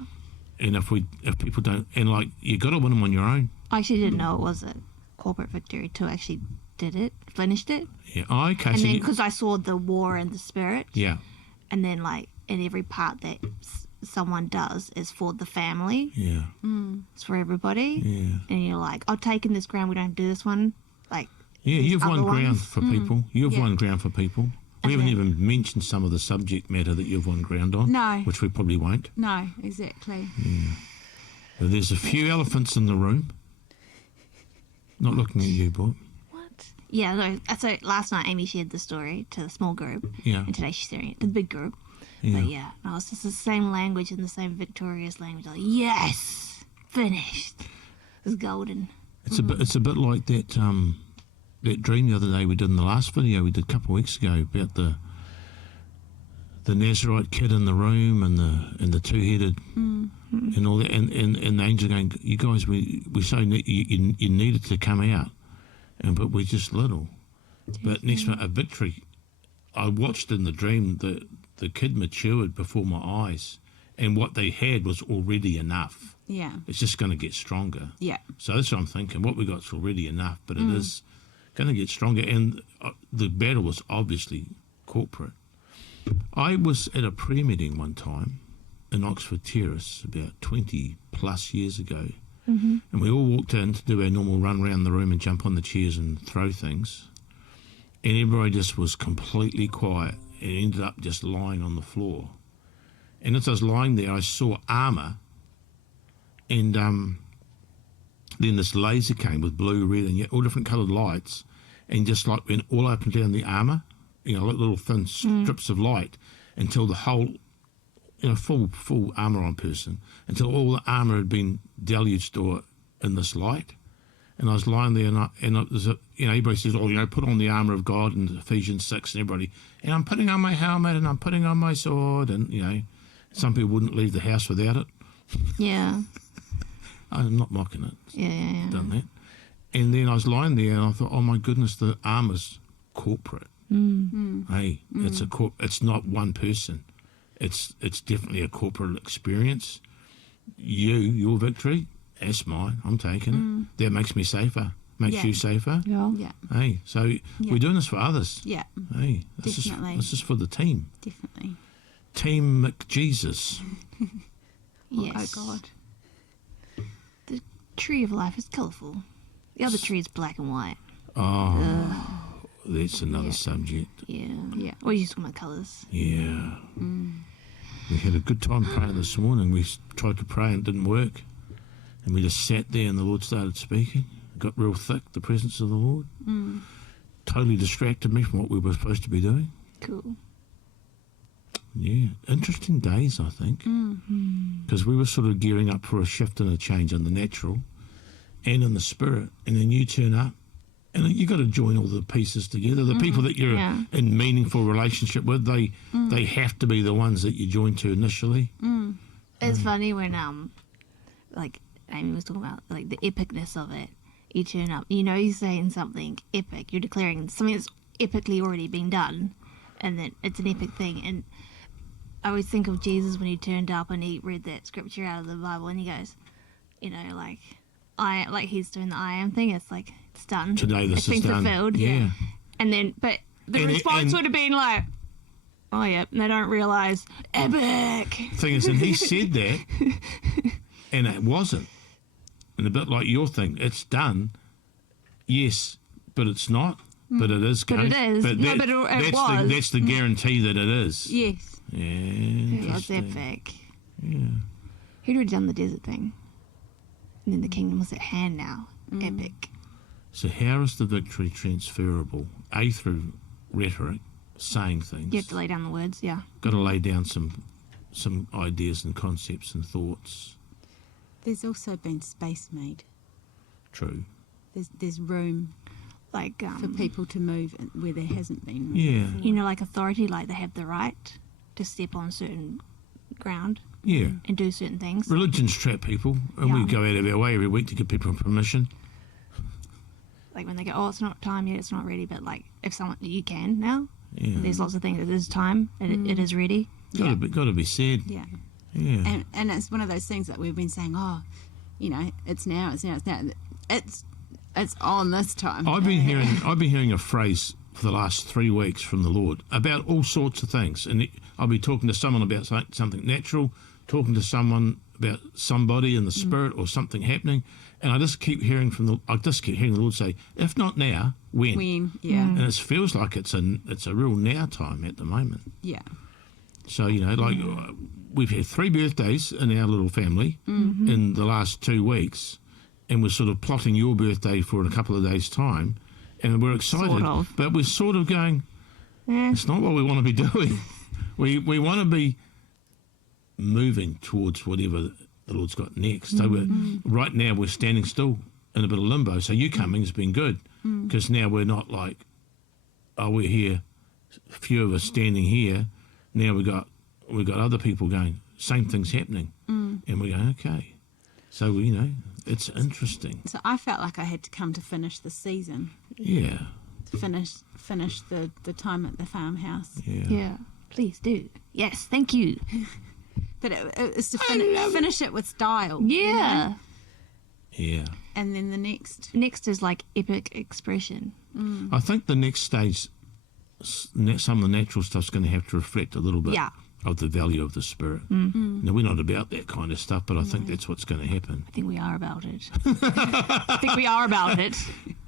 And if people don't, and like, you got to win them on your own. I actually didn't know it was a corporate victory till I actually finished it. Yeah. Oh, okay. And so then you- because I saw the war in the spirit. yeah. And then like in every part that someone does is for the family. Yeah. It's for everybody. Yeah. And you're like, I've taken this ground. We don't do this one. Like, Yeah, these you've won other ground ones. for people. You've Yeah. won ground for people. We haven't even mentioned some of the subject matter that you've won ground on. No. Which we probably won't. No, exactly. But there's a few elephants in the room. Not looking at you, boy. what? Yeah, no. So last night Amy shared the story to the small group. Yeah. And today she's sharing it to the big group. Yeah. But yeah, no, it's just the same language and the same victorious language. Like, yes, finished. It's golden. It's a bit like that that dream the other day we did in the last video we did a couple of weeks ago about the Nazarite kid in the room and the 2-headed and all that and the angel going, you guys, we so you needed to come out, but we're just little. But next month, a victory. I watched in the dream the kid matured before my eyes, and what they had was already enough. Yeah. It's just going to get stronger. Yeah. So that's what I'm thinking. What we got's already enough, but it is going to get stronger. And the battle was obviously corporate. I was at a prayer meeting one time in Oxford Terrace about 20 plus years ago. And we all walked in to do our normal run around the room and jump on the chairs and throw things. and everybody just was completely quiet and ended up just lying on the floor. And as I was lying there, I saw armour, and then this laser came with blue, red, and all different coloured lights, and just like went all up and down the armour, you know, like little thin strips of light, until the whole, you know, full armour on person, until all the armour had been deluged or in this light. And I was lying there, and there's a, you know, everybody says, oh, you know, put on the armour of God in Ephesians 6 and everybody, and I'm putting on my helmet and I'm putting on my sword, and, you know, some people wouldn't leave the house without it. Yeah. I'm not mocking it. Yeah. Done that. And then I was lying there and I thought, oh my goodness, the armour's corporate. Hey, it's not one person. It's definitely a corporate experience. Your victory, that's mine. I'm taking it. That makes me safer. Makes you safer. Yeah. Yeah. Hey, so we're doing this for others. Yeah. Hey, this Definitely. is for the team. Definitely. Team McJesus. Yes. Oh, God. The tree of life is colourful. The other tree is black and white. Oh, that's another subject. Yeah. Yeah. Or you just talking about colours. Yeah. We had a good time praying this morning. We tried to pray and it didn't work. And we just sat there and the Lord started speaking. It got real thick, the presence of the Lord. Totally distracted me from what we were supposed to be doing. Cool. Yeah, interesting days, I think. Because we were sort of gearing up for a shift and a change in the natural and in the spirit. And then you turn up and you got to join all the pieces together. The people that you're in meaningful relationship with, they have to be the ones that you join to initially. It's funny when like Amy was talking about like the epicness of it. You turn up, you know, you're saying something epic. You're declaring something that's epically already been done, and then it's an epic thing. And I always think of Jesus when he turned up and he read that scripture out of the Bible, and he goes, you know, like he's doing the I am thing. It's like it's done. Today this it's is been done. fulfilled. Yeah. And then, but the And response would have been like, oh yeah, and they don't realise epic. Thing is, and he said that, and it wasn't. And a bit like your thing, it's done. Yes, but it's not. But it is But going. it is. But, No, but it was. that's the guarantee that it is. Yes. Yeah. That's epic. Yeah. He'd already done the desert thing. And then the kingdom was at hand now. Epic. So how is the victory transferable? A, through rhetoric, saying things. You have to lay down the words, yeah. Got to lay down some ideas and concepts and thoughts. There's also been space made. True. There's room Like, for people to move where there hasn't been room. Yeah. you know, like authority, like they have the right to step on certain ground Yeah. and do certain things. Religions trap people, and we Yeah. go out of our way every week to give people permission. Like when they go, oh, it's not time yet, it's not ready. But like, if someone, you can now. Yeah. There's lots of things. It is time. It is ready. Got to be said. Yeah. Yeah. And it's one of those things that we've been saying, oh, you know, it's now. It's on this time. I've been hearing a phrase for the last 3 weeks from the Lord about all sorts of things, and I'll be talking to someone about something natural, talking to someone about somebody in the spirit or something happening, and I just keep hearing the Lord say, "If not now, when?" When, yeah. And it feels like it's a real now time at the moment. Yeah. So, you know, like we've had 3 birthdays in our little family in the last 2 weeks, and we're sort of plotting your birthday for in a couple of days' time, and we're excited, Sort of. but we're sort of going, it's not what we want to be doing. we want to be moving towards whatever the Lord's got next. So right now we're standing still in a bit of limbo. So you coming has been good, because now we're not like, oh, we're here, a few of us standing here. Now we've got other people going, same thing's happening, and we're going, okay. So, you know, it's interesting. So I felt like I had to come to finish the season. Yeah. To finish the time at the farmhouse. Yeah. Yeah. Please do. Yes. Thank you. But it was to finish it with style. Yeah. Yeah. And then the next. Next is like epic expression. I think the next stage, some of the natural stuff's going to have to reflect a little bit Yeah. of the value of the Spirit. Now, we're not about that kind of stuff, but I think that's what's going to happen. I think we are about it. I think we are about it.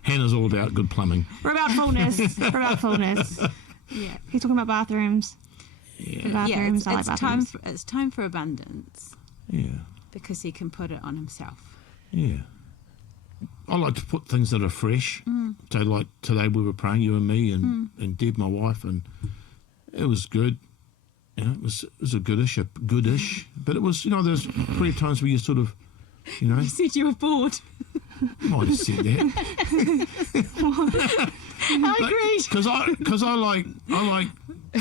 Hannah's all about good plumbing. We're about fullness. We're about fullness. Yeah. He's talking about bathrooms. Yeah. Bathrooms. I like bathrooms. It's time for abundance Yeah. because he can put it on himself. Yeah. I like to put things that are fresh. So like today we were praying, you and me and Deb, my wife, and it was good. You know, it was a goodish, but it was, you know, there's plenty of times where you sort of, you know. You said you were bored. Might have said that. I agree. Because I like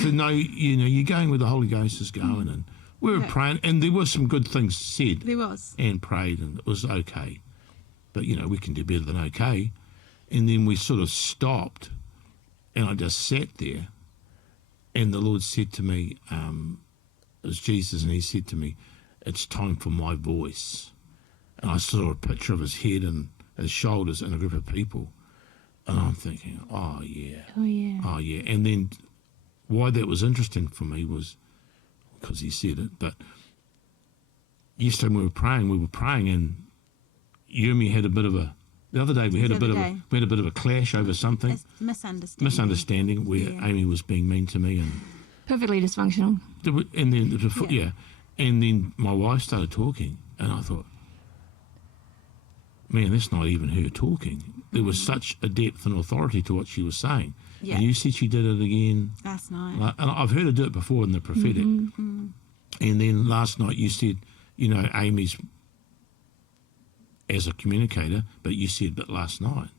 to know, you know, you're going where the Holy Ghost is going, and we were praying, and there were some good things said. There was. And prayed, and it was okay. But, you know, we can do better than okay. And then we sort of stopped, and I just sat there, and the Lord said to me, it was Jesus, and he said to me, it's time for my voice. And I saw a picture of his head and his shoulders and a group of people. And I'm thinking, oh, yeah. Oh, yeah. Oh, yeah. And then why that was interesting for me was because he said it. But yesterday we were praying, and you and me had a bit of a, the other day we had a bit of a clash over something. It's misunderstanding. Where Amy was being mean to me, and Perfectly dysfunctional. and then and then my wife started talking, and I thought, man, that's not even her talking. There was such a depth and authority to what she was saying. Yeah. And you said she did it again. Last night. And I've heard her do it before in the prophetic. And then last night you said, you know, Amy's as a communicator, but you said, but last night,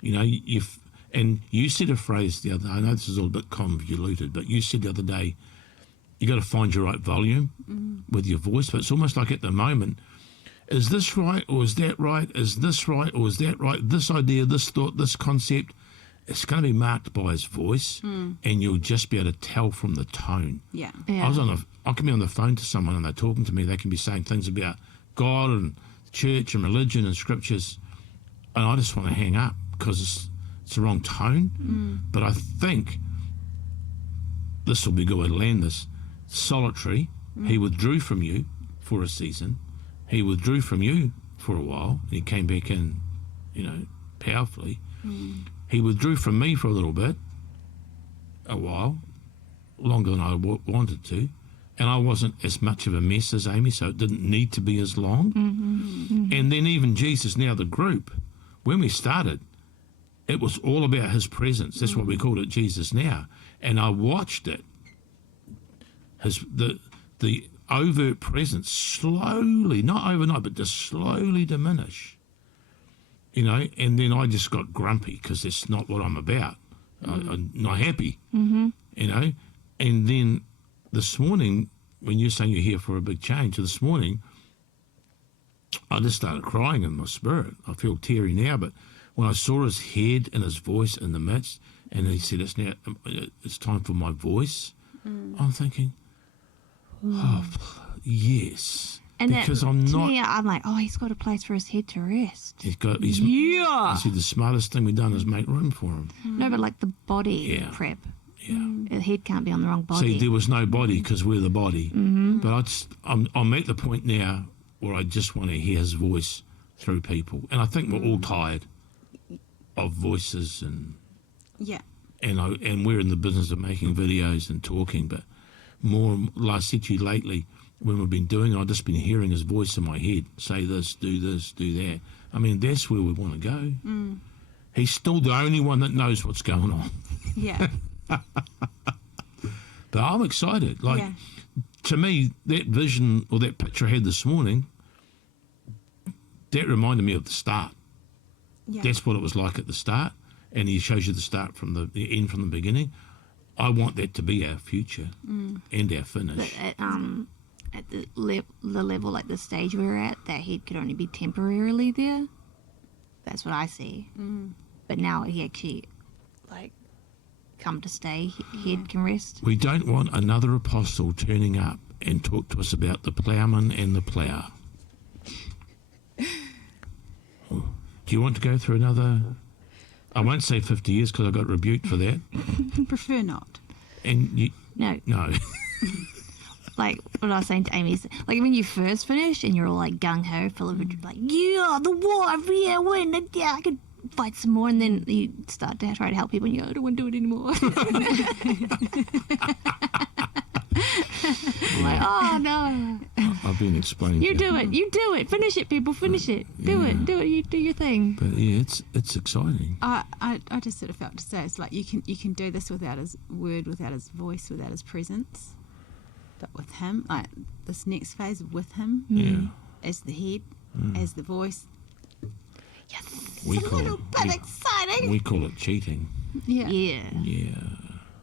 you know, and you said a phrase the other day, I know this is all a bit convoluted, but you said the other day, you got to find your right volume with your voice, but it's almost like at the moment, is this right or is that right? Is this right or is that right? This idea, this thought, this concept, it's going to be marked by his voice, and you'll just be able to tell from the tone. Yeah. I can be on the phone to someone and they're talking to me, they can be saying things about God and church and religion and scriptures, and I just want to hang up because it's the wrong tone. But I think this will be a good way to land this. Solitary, he withdrew from you for a season. He withdrew from you for a while, and he came back in, you know, powerfully. He withdrew from me for a little bit, a while, longer than I wanted to, and I wasn't as much of a mess as Amy, so it didn't need to be as long. And then even Jesus Now, the group, when we started, it was all about his presence. That's what we called it, Jesus Now. And I watched it, the overt presence slowly, not overnight, but just slowly diminish. You know, and then I just got grumpy because that's not what I'm about. I'm not happy, you know. And then this morning, when you're saying you're here for a big change, this morning, I just started crying in my spirit. I feel teary now, but when I saw his head and his voice in the midst, and he said, it's time for my voice, I'm thinking, oh, yes. And because I'm like, oh, he's got a place for his head to rest. He Yeah. said the smartest thing we've done is make room for him. No, but like the body prep. Yeah. The head can't be on the wrong body. See, there was no body because we're the body. But I'm at the point now where I just want to hear his voice through people. And I think we're all tired of voices and we're in the business of making videos and talking, but more, like I said to you lately, when we've been doing it, I've just been hearing his voice in my head, say this, do that. I mean, that's where we want to go. He's still the only one that knows what's going on. Yeah. But I'm excited. To me, that vision or that picture I had this morning, that reminded me of the start. Yeah. That's what it was like at the start, and he shows you the start from the end from the beginning. I want that to be our future and our finish. But at the level, like the stage we're at, that head could only be temporarily there. That's what I see. But now he actually, like, come to stay. Head can rest. We don't want another apostle turning up and talk to us about the ploughman and the plough. Do you want to go through another? I won't say 50 years because I got rebuked for that. Prefer not. And you, No. no. like what I was saying to Amy, is like when you first finish and you're all like gung ho, full of like, yeah, the war, yeah, win, yeah, I could fight some more, and then you start to try to help people, and you go, I don't want to do it anymore. I'm like, oh no. I've been explaining. You do it, finish it, people, finish it, do it, you do your thing. But yeah, it's exciting. I just sort of felt to say it's like you can do this without his word, without his voice, without his presence, but with him, like this next phase with him, as the head, as the voice. Yes, We it's a call little it- bit we- exciting. We call it cheating. Yeah.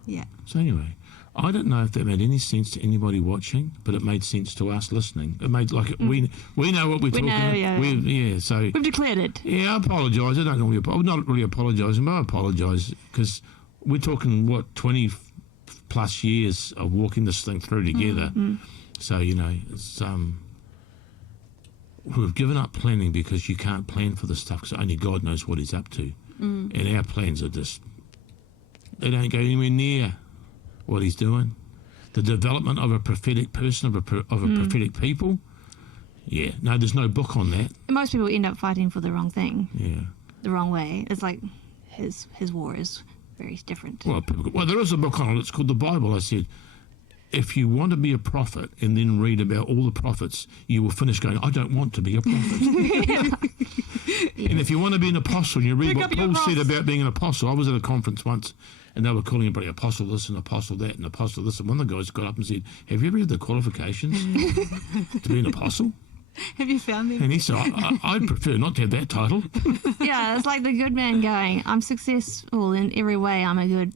Yeah. So anyway, I don't know if that made any sense to anybody watching, but it made sense to us listening. It made like we know what we're talking know, about. yeah. So We've declared it. yeah, I apologise. I don't normally, I'm not really apologising, but I apologise because we're talking 20 plus years of walking this thing through together. So it's we've given up planning because you can't plan for this stuff because only God knows what He's up to, and our plans are just they don't go anywhere near what He's doing. The development of a prophetic person, of a prophetic people. Yeah, no, there's no book on that. Most people end up fighting for the wrong thing, Yeah. the wrong way. It's like his war is very different. Well, there is a book on it. It's called the Bible. I said, if you want to be a prophet and then read about all the prophets, you will finish going, I don't want to be a prophet. And if you want to be an apostle, and you read Pick what up your Paul said cross. about being an apostle. I was at a conference once, and they were calling everybody apostle this and apostle that and apostle this. And one of the guys got up and said, have you ever read the qualifications to be an apostle? Have you found them? And he said, I'd prefer not to have that title. Yeah, it's like the good man going, I'm successful in every way. I'm a good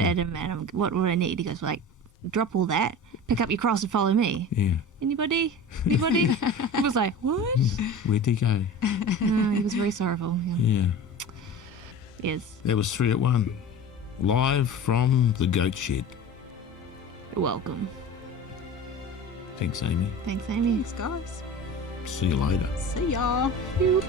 Adam, and what I need? He goes like, drop all that, pick up your cross and follow me. Yeah. Anybody? I was like, what? Where'd he go? He was very sorrowful. Yeah. Yeah. Yes. That was 3 at 1. Live from the goat shed. You're welcome. Thanks, Amy. Thanks, Amy. Thanks, guys. See you later. See y'all. Boop.